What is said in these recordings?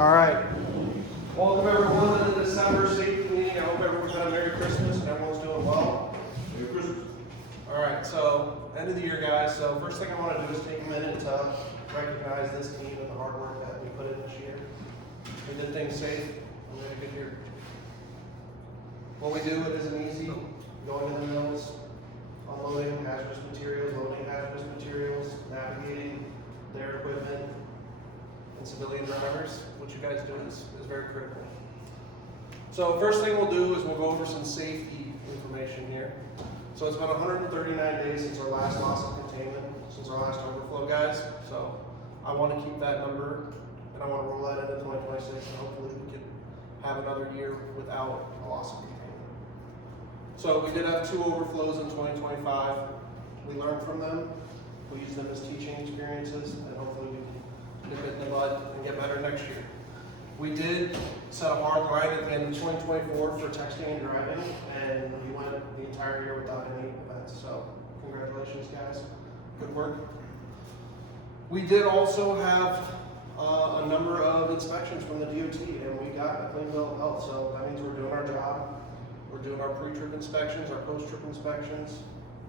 All right. Welcome everyone to the December safety meeting. I hope everyone's had a Merry Christmas and everyone's doing well. Merry Christmas. All right, so end of the year, guys. So first thing I want to do is take a minute to recognize this team and the hard work that we put in this year. We did things safe. We had a good year. What we do, it isn't easy. Going to the mills, unloading hazardous materials, loading hazardous materials, navigating their equipment, and civilian drivers. What you guys do is very critical. So first thing we'll do is we'll go over some safety information here. So it's been 139 days since our last loss of containment, since our last overflow, guys. So I want to keep that number, and I want to roll that into 2026, and hopefully we can have another year without a loss of containment. So we did have 2 overflows in 2025. We learned from them. We use them as teaching experiences, and hopefully we can nip it in the bud and get better next year. We did set a hard line at the end of 2024 for texting and driving, and we went the entire year without any events. So congratulations, guys. Good work. We did also have a number of inspections from the DOT, and we got a clean bill of health. So that means we're doing our job. We're doing our pre-trip inspections, our post-trip inspections.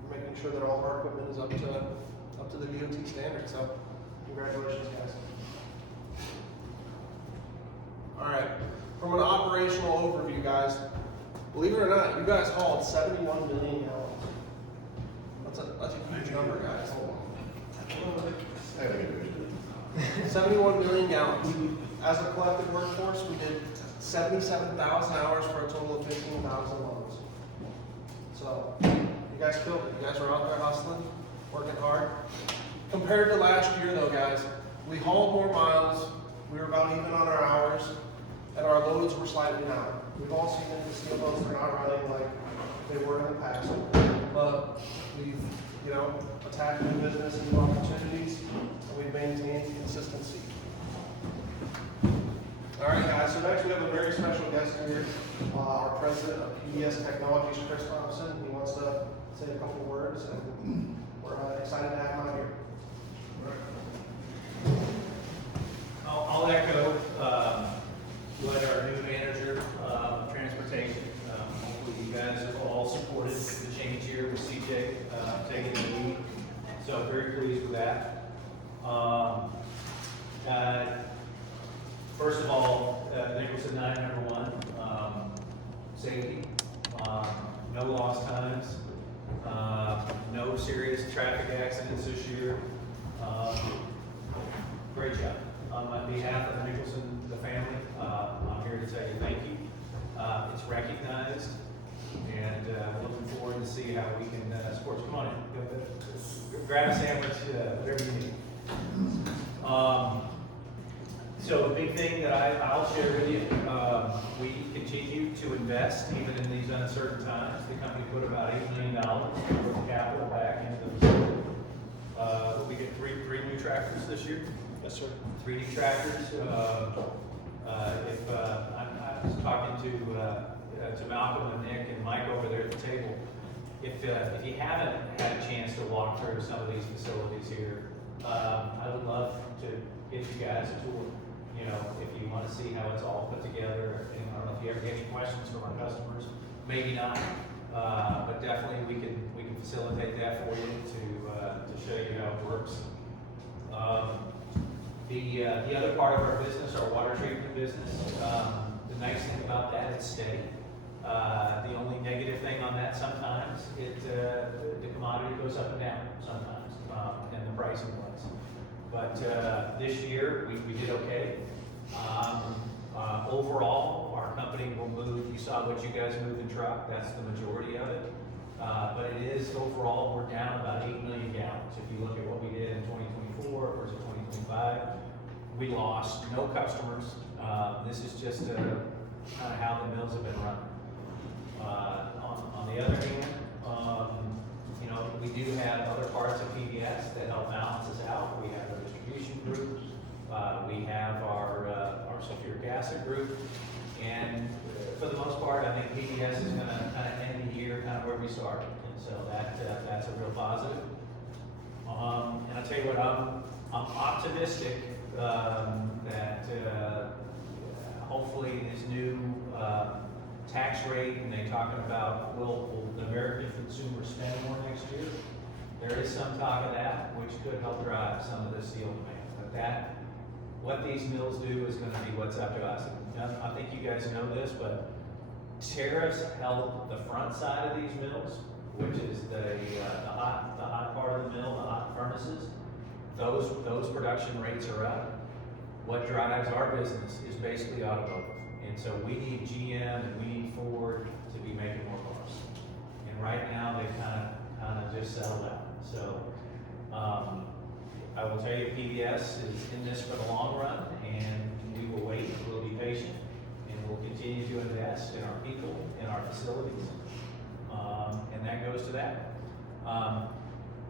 We're making sure that all of our equipment is up to the DOT standard. So congratulations, guys. All right, from an operational overview, guys, believe it or not, you guys hauled 71 million gallons. That's a huge number, guys. 71 million gallons. As a collective workforce, we did 77,000 hours for a total of 15,000 loads. So you guys killed it. You guys were out there hustling, working hard. Compared to last year, though, guys, we hauled more miles. We were about even on our hours, and our loads were slightly down. We've all seen it, the steel boats are not running like they were in the past. But we've, attacked new business and new opportunities, and we've maintained consistency. All right, guys, so next we have a very special guest here, our president of PDS Technologies, Chris Thompson. He wants to say a couple words, and we're excited to have him out here. I'll echo what our new manager of transportation. Hopefully you guys have all supported the change here with CJ taking the lead. So very pleased with that. First of all, Nicholson 9, number 1, safety, no lost times, no serious traffic accidents this year. Great job. On behalf of Nicholson, the family, I'm here to tell you thank you. It's recognized, and we're looking forward to see how we can support you. Come on in. Grab a sandwich, whatever you need. So the big thing that I'll share with you, we continue to invest even in these uncertain times. The company put about $8 million worth of capital back into the facility. We get three new tractors this year. Yes, sir. 3 new tractors. I was talking to Malcolm and Nick and Mike over there at the table. If you haven't had a chance to walk through some of these facilities here, I would love to get you guys a tour. If you want to see how it's all put together, and I don't know if you ever get any questions from our customers, maybe not, but definitely we can facilitate that for you to show you how it works. The other part of our business, our water treatment business, the nice thing about that, it's steady. The only negative thing on that sometimes, the commodity goes up and down sometimes, and the pricing does. But this year, we did okay. Overall, our company will move, you saw what you guys moved in truck, that's the majority of it. But it is, overall, we're down about 8 million gallons. If you look at what we did in 2024 versus 2025, we lost no customers. This is just kind of how the mills have been run. On the other hand, we do have other parts of PBS that help balance us out. We have our distribution group, we have our secure gasset group, and for the most part, I think PBS is going to kind of end the year kind of where we started, and so that's a real positive. And I'll tell you what, I'm optimistic that hopefully this new, tax rate, and they talking about, will the American consumer spend more next year? There is some talk of that, which could help drive some of the steel demand. But that, what these mills do is gonna be what's up to us. And I think you guys know this, but tariffs help the front side of these mills, which is the hot part of the mill, the hot furnaces. Those production rates are up. What drives our business is basically automotive. And so we need GM and we need Ford to be making more cars. And right now, they kind of just settled out. So, I will tell you, PBS is in this for the long run, and we will wait, we'll be patient, and we'll continue to invest in our people, in our facilities. And that goes to that.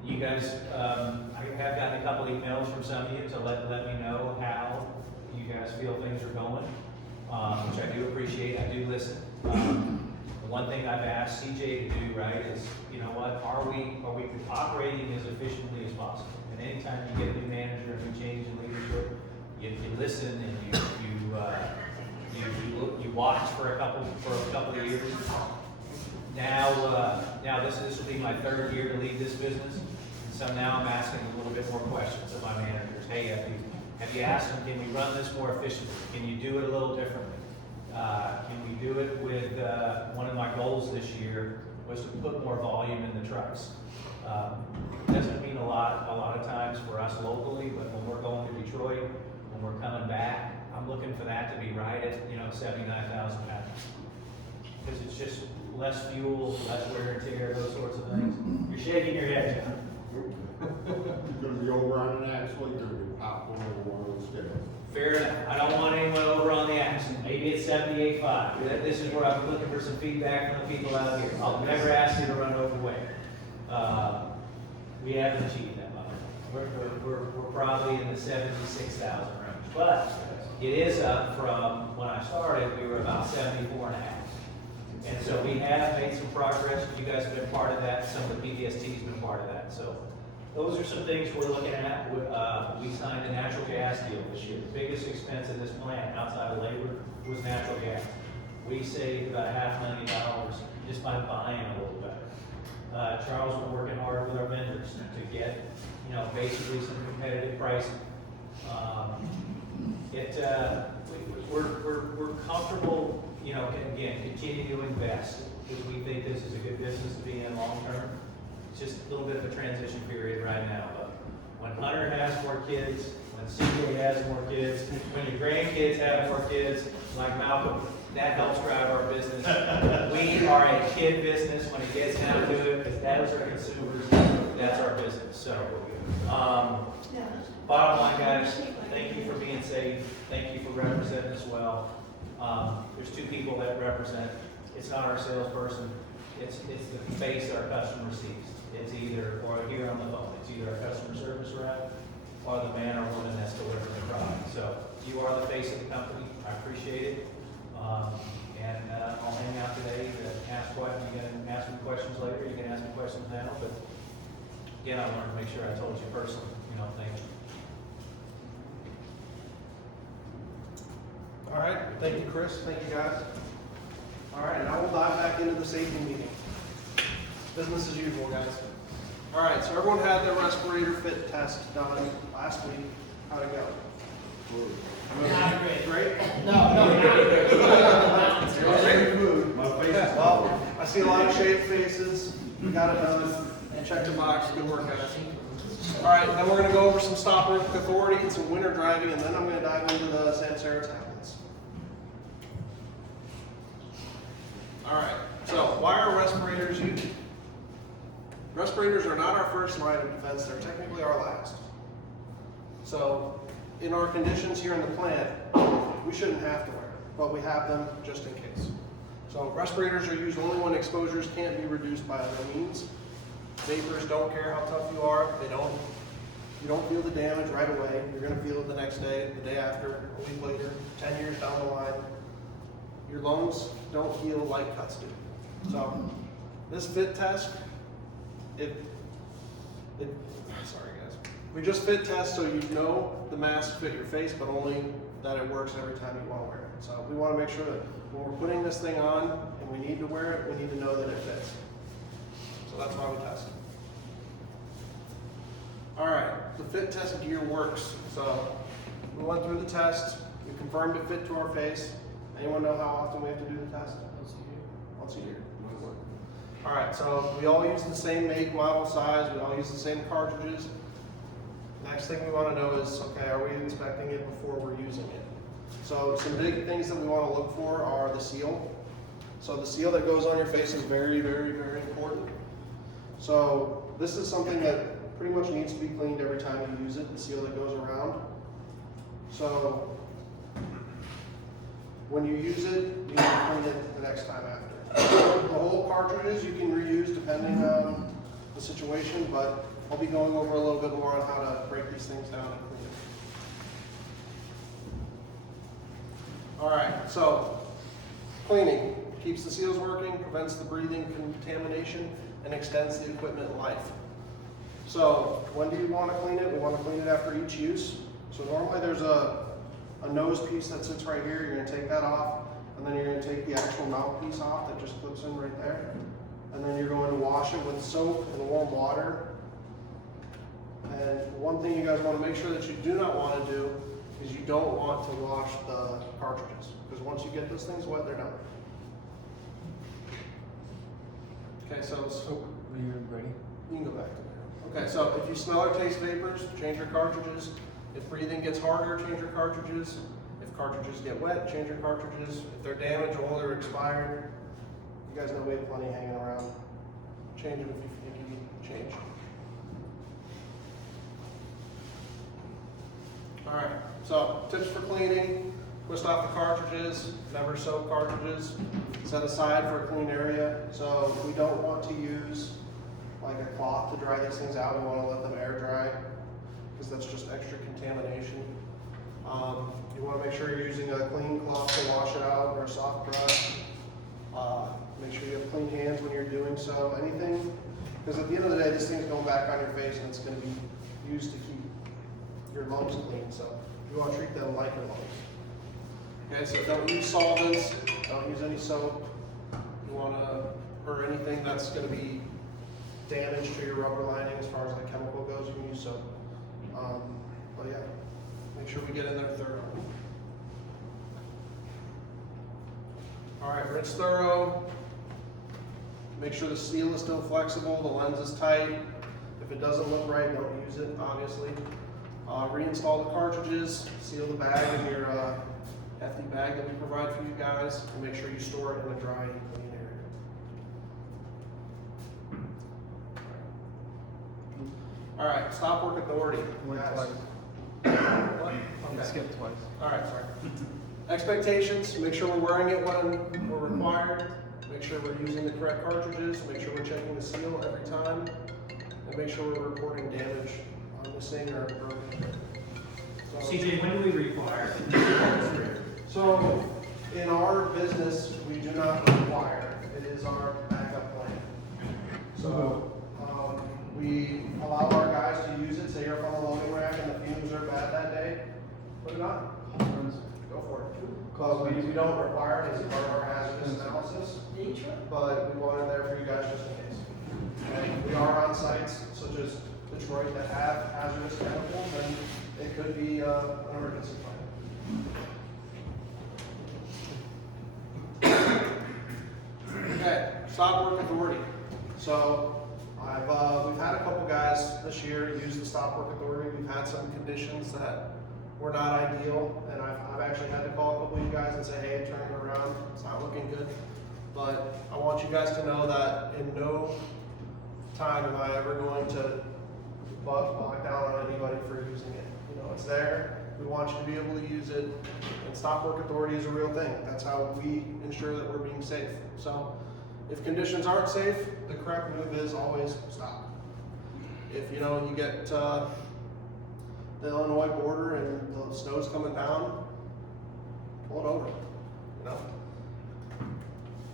You guys, I have gotten a couple emails from some of you to let me know how you guys feel things are going, which I do appreciate. I do listen. The one thing I've asked CJ to do, right, is, you know what, are we operating as efficiently as possible? And anytime you get a new manager, a new change in leadership, you listen and you watch for a couple of years. Now this will be my third year to lead this business, and so now I'm asking a little bit more questions of my managers. Hey, have you asked them, can we run this more efficiently? Can you do it a little differently? Can we do it with, one of my goals this year was to put more volume in the trucks. Doesn't mean a lot of times for us locally, but when we're going to Detroit, when we're coming back, I'm looking for that to be right at, 79,000 pounds. Because it's just less fuel, less wear and tear, those sorts of things. You're shaking your head, John. You're gonna be over on an axle, you're gonna be popcorn or one of those stairs. Fair enough. I don't want anyone over on the axle. Maybe it's 78.5. This is where I'm looking for some feedback from the people out here. I'll never ask you to run overweight. We haven't achieved that much. We're probably in the 76,000 range. But it is up from when I started, we were about 74.5. And so we have made some progress. You guys have been part of that. Some of the PDST has been part of that. So those are some things we're looking at. We signed a natural gas deal this year. The biggest expense of this plant outside of labor was natural gas. We saved about $500,000 just by buying a little better. Charles was working hard with our vendors to get, basically some competitive pricing. We're comfortable, again, continue to invest because we think this is a good business to be in long term. It's just a little bit of a transition period right now, but when Hunter has more kids, when CJ has more kids, when your grandkids have more kids, like Malcolm, that helps drive our business. We are a kid business when it gets down to it, because that is our consumers, that's our business. So, bottom line, guys, thank you for being safe. Thank you for representing us well. There's two people that represent. It's not our salesperson. It's the face our customer sees. It's either, or here on the phone, it's either our customer service rep or the man or woman that's delivering the product. So you are the face of the company. I appreciate it. I'll hang out today to ask questions. You can ask me questions later. You can ask me questions now. But again, I wanted to make sure I told you personally. Thank you. All right, thank you, Chris. Thank you, guys. All right, now we'll dive back into the safety meeting. Business as usual, guys. All right, so everyone had their respirator fit test done last week. How'd it go? Not great. Great? No. Well, I see a lot of shaved faces. We got it done. Check the box. Good work, guys. All right, then we're going to go over some stop work authority and some winter driving, and then I'm going to dive into the Samsara tablets. All right, so why are respirators used? Respirators are not our first line of defense. They're technically our last. So in our conditions here in the plant, we shouldn't have to wear them, but we have them just in case. So respirators are used only when exposures can't be reduced by other means. Vapors don't care how tough you are. You don't feel the damage right away. You're going to feel it the next day, the day after, a week later, 10 years down the line. Your lungs don't heal like cuts do. So this fit test, sorry guys. We just fit test so you know the mask fit your face, but only that it works every time you want to wear it. So we want to make sure that when we're putting this thing on and we need to wear it, we need to know that it fits. So that's why we test it. All right, the fit test gear works. So we went through the test, we confirmed it fit to our face. Anyone know how often we have to do the test? Once a year. All right, so we all use the same make, model, size, we all use the same cartridges. Next thing we want to know is, okay, are we inspecting it before we're using it? So some big things that we want to look for are the seal. So the seal that goes on your face is very, very, very important. So this is something that pretty much needs to be cleaned every time you use it, the seal that goes around. So when you use it, you need to clean it the next time after. The whole cartridges you can reuse depending on the situation, but I'll be going over a little bit more on how to break these things down and clean it. All right, so cleaning keeps the seals working, prevents the breathing contamination, and extends the equipment life. So when do you want to clean it? We want to clean it after each use. So normally there's a nose piece that sits right here. You're going to take that off, and then you're going to take the actual mouthpiece off that just clips in right there. And then you're going to wash it with soap and warm water. And one thing you guys want to make sure that you do not want to do is you don't want to wash the cartridges, because once you get those things wet, they're done. Okay, so Are you ready? you can go back to there. Okay, so if you smell or taste vapors, change your cartridges. If breathing gets harder, change your cartridges. If cartridges get wet, change your cartridges. If they're damaged, old, or expired, you guys know we have plenty hanging around. Change them if you think you need to change. All right, so tips for cleaning: twist off the cartridges, never soak cartridges, set aside for a clean area. So we don't want to use like a cloth to dry these things out. We want to let them air dry, because that's just extra contamination. You want to make sure you're using a clean cloth to wash it out, or a soft brush. Make sure you have clean hands when you're doing so. Anything, because at the end of the day, this thing's going back on your face and it's going to be used to keep your lungs clean. So you want to treat them like your lungs. Okay, so don't use solvents, don't use any soap. You want to, or anything that's going to be damage to your rubber lining as far as the chemical goes, you can use soap. But yeah, make sure we get in there thorough. All right, rinse thorough. Make sure the seal is still flexible, the lens is tight. If it doesn't look right, don't use it, obviously. Reinstall the cartridges, seal the bag in your hefty bag that we provide for you guys, and make sure you store it in a dry and clean area. All right, stop work authority. Guys. What? Okay. Skip twice. All right, sorry. Expectations: make sure we're wearing it when we're required. Make sure we're using the correct cartridges. Make sure we're checking the seal every time, and make sure we're reporting damage on missing or broken. So, CJ, when do we require? so in our business, we do not require. It is our backup plan. So we allow our guys to use it. Say you're up on the loading rack and the fumes are bad that day, put it on. Go for it. Because we don't require it as part of our hazardous analysis, but we want it there for you guys just in case. Okay? We are on sites such as Detroit that have hazardous chemicals, and it could be an emergency plan. Okay, stop work authority. So we've had a couple guys this year use the stop work authority. We've had some conditions that were not ideal, and I've actually had to call a couple of you guys and say, hey, turn it around, it's not looking good. But I want you guys to know that in no time am I ever going to bog down on anybody for using it. You know, it's there, we want you to be able to use it, and stop work authority is a real thing. That's how we ensure that we're being safe. So if conditions aren't safe, the correct move is always stop. If you get the Illinois border and the snow's coming down, pull it over.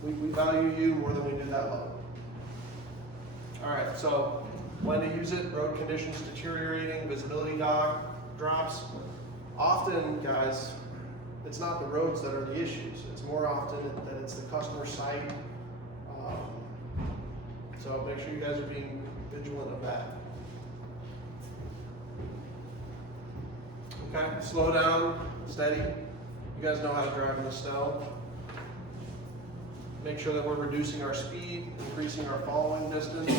We value you more than we do that load. All right, so when to use it: road conditions deteriorating, visibility drops. Often, guys, it's not the roads that are the issues. It's more often that it's the customer site. So make sure you guys are being vigilant of that. Okay, slow down, steady. You guys know how to drive in the snow. Make sure that we're reducing our speed, increasing our following distance.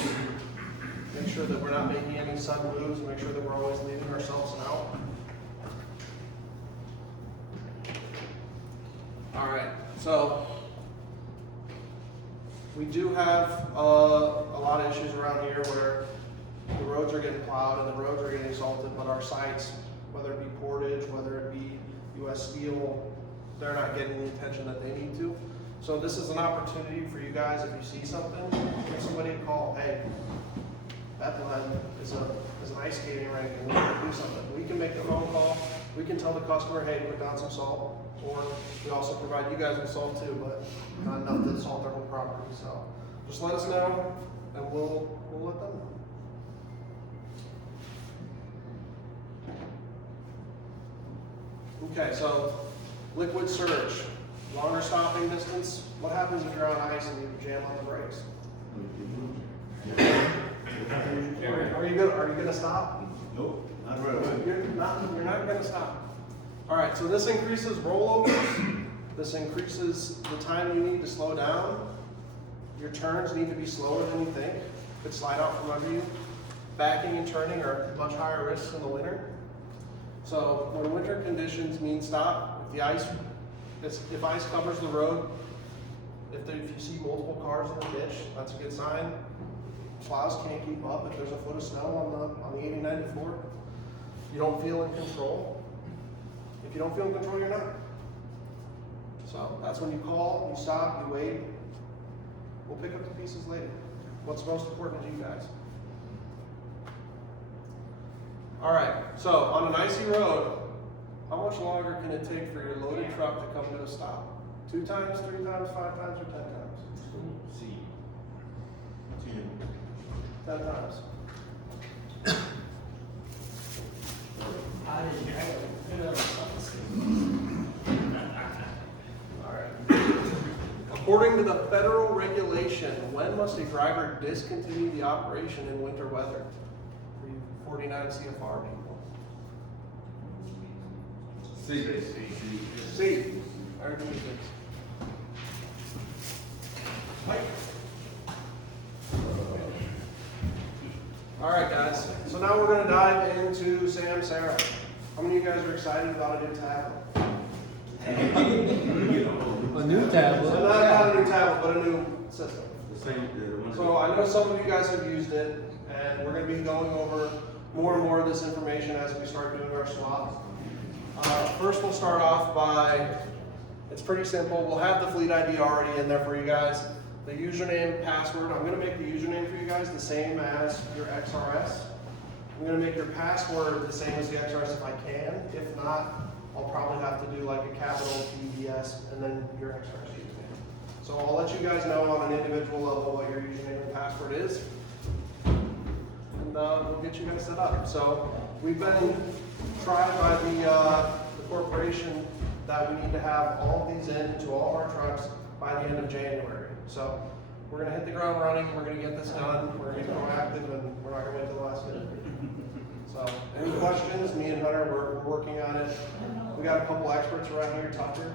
Make sure that we're not making any sudden moves. Make sure that we're always leaving ourselves out. All right, so we do have a lot of issues around here where the roads are getting plowed and the roads are getting salted, but our sites, whether it be Portage, whether it be US Steel, they're not getting the attention that they need to. So this is an opportunity for you guys, if you see something, give somebody a call. Hey, Bethlehem is an ice skating rink and we can do something. We can make the phone call. We can tell the customer, hey, put down some salt. Or we also provide you guys with salt too, but not enough to salt their whole property. So just let us know and we'll let them know. Okay, so liquid surge, longer stopping distance. What happens if you're on ice and you jam on the brakes? Are you gonna stop? Nope, not You're not gonna stop. All right, so this increases rollovers. This increases the time you need to slow down. Your turns need to be slower than you think. Could slide out from under you. Backing and turning are much higher risks in the winter. So when winter conditions mean stop, if ice covers the road, if you see multiple cars in the ditch, that's a good sign. Plows can't keep up. If there's a foot of snow on the 80-94, you don't feel in control. If you don't feel in control, you're not. So that's when you call, you stop, you wait. We'll pick up the pieces later. What's most important is you guys. All right, so on an icy road, how much longer can it take for your loaded truck to come to a stop? 2 times, 3 times, 5 times, or 10 times? 10 times. All right. According to the federal regulation, when must a driver discontinue the operation in winter weather? For you 49 CFR people. C. I heard you six. Mike. All right, guys. So now we're going to dive into Sam Sarah. How many of you guys are excited about a new tablet? A new tablet? So not a new tablet, but a new system. So I know some of you guys have used it, and we're going to be going over more and more of this information as we start doing our swaps. First, we'll start off by, it's pretty simple. We'll have the Fleet ID already in there for you guys. The username, password, I'm going to make the username for you guys the same as your XRS. I'm going to make your password the same as the XRS if I can. If not, I'll probably have to do like a capital PBS and then your XRS username. So I'll let you guys know on an individual level what your username and password is. And we'll get you guys set up. So we've been tried by the corporation that we need to have all of these into all of our trucks by the end of January. So we're going to hit the ground running. We're going to get this done. We're going to be proactive, and we're not going to wait till the last minute. So any questions? Me and Hunter, we're working on it. We got a couple experts around here. Tucker.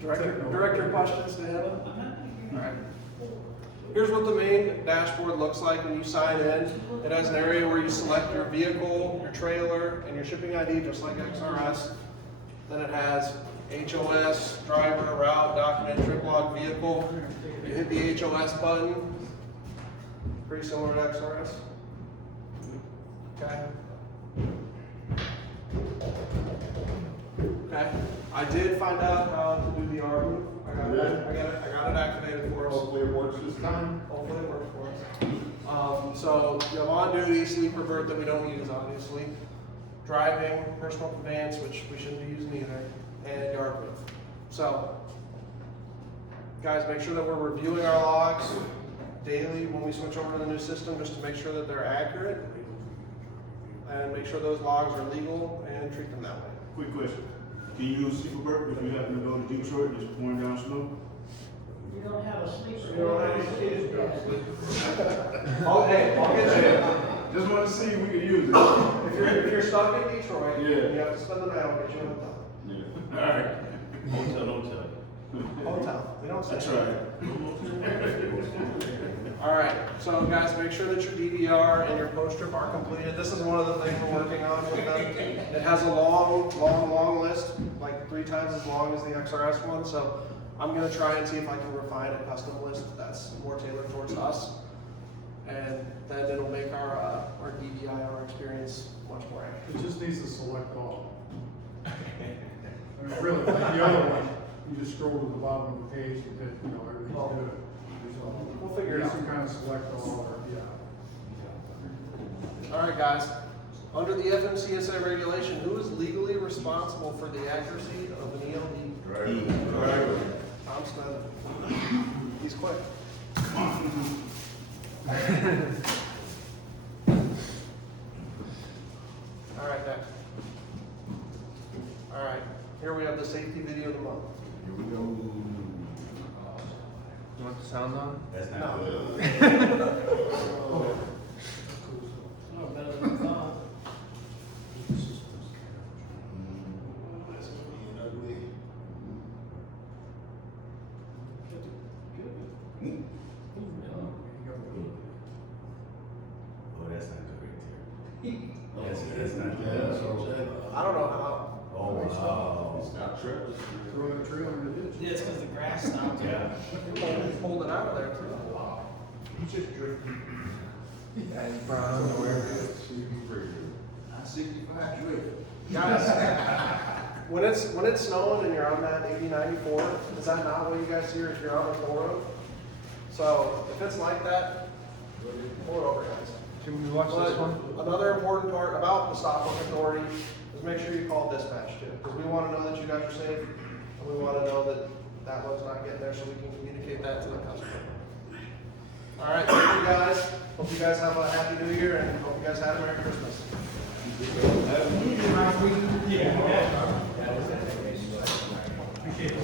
Direct your questions to him. All right. Here's what the main dashboard looks like when you sign in. It has an area where you select your vehicle, your trailer, and your shipping ID, just like XRS. Then it has HOS, driver, route, document, trip log, vehicle. You hit the HOS button. Pretty similar to XRS. Okay. Okay. I did find out how to do the R move. I got it activated for us. Hopefully it works this time. Hopefully it works for us. So you have on duty, sleeper berth that we don't use obviously, driving, personal conveyance, which we shouldn't be using either, and yard move. So guys, make sure that we're reviewing our logs daily when we switch over to the new system, just to make sure that they're accurate. and make sure those logs are legal and treat them that way. Quick question. Can you use Superbird if you happen to go to Detroit and it's pouring down snow? You don't have a sleeper. You don't have any kids, Oh, hey, I'll get you. Just want to see if we could use it. If you're stuck in Detroit, Yeah. you have to spend the night, I'll get you a hotel. Yeah. All right. Don't tell. Hotel, they don't say. That's right. All right, so guys, make sure that your DVR and your post-trip are completed. This is one of the things we're working on with them. It has a long list, like 3 times as long as the XRS one, so I'm gonna try and see if I can refine a custom list that's more tailored towards us. And then it'll make our DVR experience much more accurate. It just needs to select all. I mean, really, like the other one, you just scroll to the bottom of the page and hit, everything's Oh. good. We'll figure it These out. can kind of select all, or, yeah. All right, guys. Under the FMCSA regulation, who is legally responsible for the accuracy of an ELD? Tom Sneddon. He's quick. All right, next. All right, here we have the safety video of the month. Here we go. You want the sound on? That's No. not good. Oh, better than I thought. Oh, that's not good right there. That's not good. I don't know how. Oh, wow. It's not trailers. Throw the trailer in the ditch. Yeah, it's because the grass stopped. Yeah. He pulled it out of there too. He just drifted. And brown. I-65 drift. Guys, when it's snowing and you're on that 80-94, is that not what you guys see if you're on the toll road? So if it's like that, pull it over, guys. Can we watch this one? Another important part about the stop work authority is make sure you call dispatch too, because we want to know that you guys are safe, and we want to know that that one's not getting there, so we can communicate that to the customer. All right, thank you guys. Hope you guys have a happy New Year, and hope you guys have a Merry Christmas. Yeah.